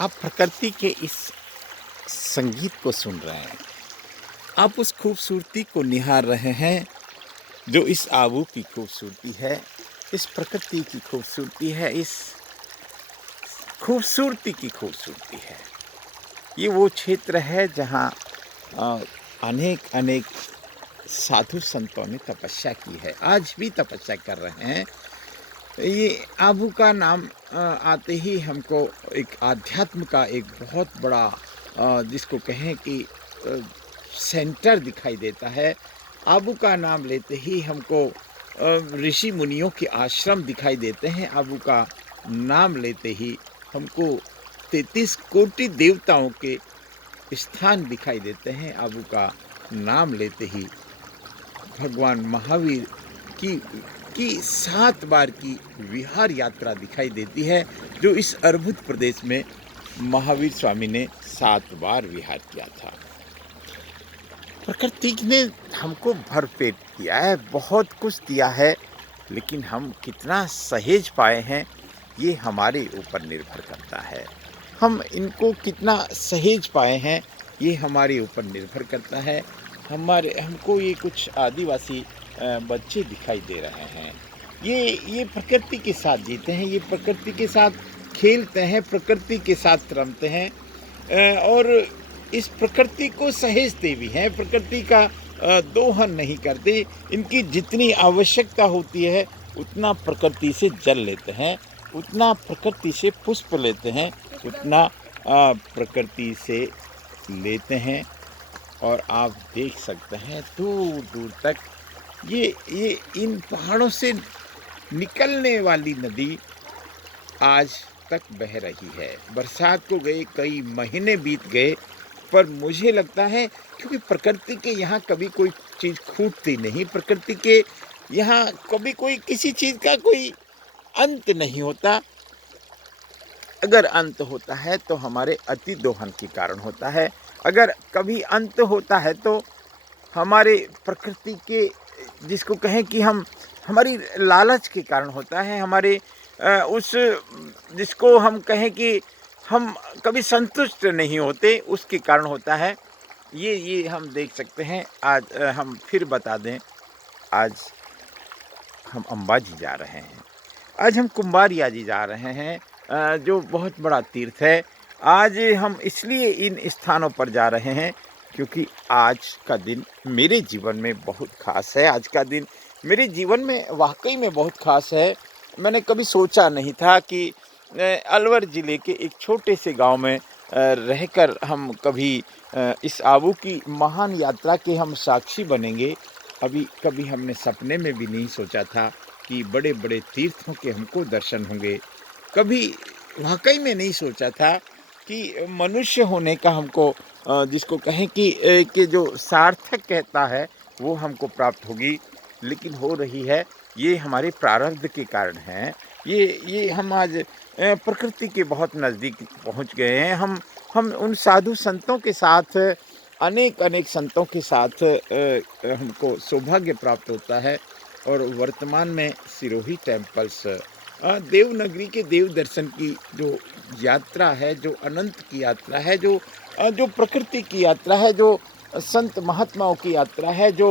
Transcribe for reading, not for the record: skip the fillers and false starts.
आप प्रकृति के इस संगीत को सुन रहे हैं। आप उस खूबसूरती को निहार रहे हैं जो इस आबू की खूबसूरती है, इस प्रकृति की खूबसूरती है, इस खूबसूरती की खूबसूरती है। ये वो क्षेत्र है जहाँ अनेक अनेक साधु संतों ने तपस्या की है, आज भी तपस्या कर रहे हैं। ये आबू का नाम आते ही हमको एक आध्यात्म का एक बहुत बड़ा जिसको कहें कि सेंटर दिखाई देता है। आबू का नाम लेते ही हमको ऋषि मुनियों के आश्रम दिखाई देते हैं। आबू का नाम लेते ही हमको 33 कोटि देवताओं के स्थान दिखाई देते हैं। आबू का नाम लेते ही भगवान महावीर की 7 बार की विहार यात्रा दिखाई देती है, जो इस अद्भुत प्रदेश में महावीर स्वामी ने 7 बार विहार किया था। प्रकृति ने हमको भरपेट किया है, बहुत कुछ दिया है, लेकिन हम कितना सहेज पाए हैं ये हमारे ऊपर निर्भर करता है। हम इनको कितना सहेज पाए हैं ये हमारे ऊपर निर्भर करता है। हमको ये कुछ आदिवासी बच्चे दिखाई दे रहे हैं। ये प्रकृति के साथ जीते हैं, ये प्रकृति के साथ खेलते हैं, प्रकृति के साथ रमते हैं और इस प्रकृति को सहेजते भी हैं। प्रकृति का दोहन नहीं करते। इनकी जितनी आवश्यकता होती है उतना प्रकृति से जल लेते हैं, उतना प्रकृति से पुष्प लेते हैं, उतना प्रकृति से लेते हैं। और आप देख सकते हैं दूर दूर तक ये इन पहाड़ों से निकलने वाली नदी आज तक बह रही है। बरसात को गए कई महीने बीत गए, पर मुझे लगता है क्योंकि प्रकृति के यहाँ कभी कोई चीज़ खूटती नहीं, प्रकृति के यहाँ कभी कोई किसी चीज़ का कोई अंत नहीं होता। अगर अंत होता है तो हमारे अति दोहन के कारण होता है। अगर कभी अंत होता है तो हमारे प्रकृति के जिसको कहें कि हम हमारी लालच के कारण होता है, हमारे उस जिसको हम कहें कि हम कभी संतुष्ट नहीं होते उसके कारण होता है। ये हम देख सकते हैं। आज हम फिर बता दें, आज हम अंबाजी जा रहे हैं, आज हम कुंभारिया जी जा रहे हैं जो बहुत बड़ा तीर्थ है। आज हम इसलिए इन स्थानों पर जा रहे हैं क्योंकि आज का दिन मेरे जीवन में बहुत ख़ास है। आज का दिन मेरे जीवन में वाकई में बहुत ख़ास है। मैंने कभी सोचा नहीं था कि अलवर ज़िले के एक छोटे से गांव में रहकर हम कभी इस आबू की महान यात्रा के हम साक्षी बनेंगे। कभी हमने सपने में भी नहीं सोचा था कि बड़े बड़े तीर्थों के हमको दर्शन होंगे। कभी वाकई में नहीं सोचा था कि मनुष्य होने का हमको जिसको कहें कि जो सार्थक कहता है वो हमको प्राप्त होगी, लेकिन हो रही है। ये हमारे प्रारब्ध के कारण है। ये हम आज प्रकृति के बहुत नज़दीक पहुंच गए हैं। हम उन साधु संतों के साथ अनेक संतों के साथ हमको सौभाग्य प्राप्त होता है। और वर्तमान में सिरोही टेम्पल्स देवनगरी के देव दर्शन की जो यात्रा है, जो अनंत की यात्रा है, जो प्रकृति की यात्रा है, जो संत महात्माओं की यात्रा है, जो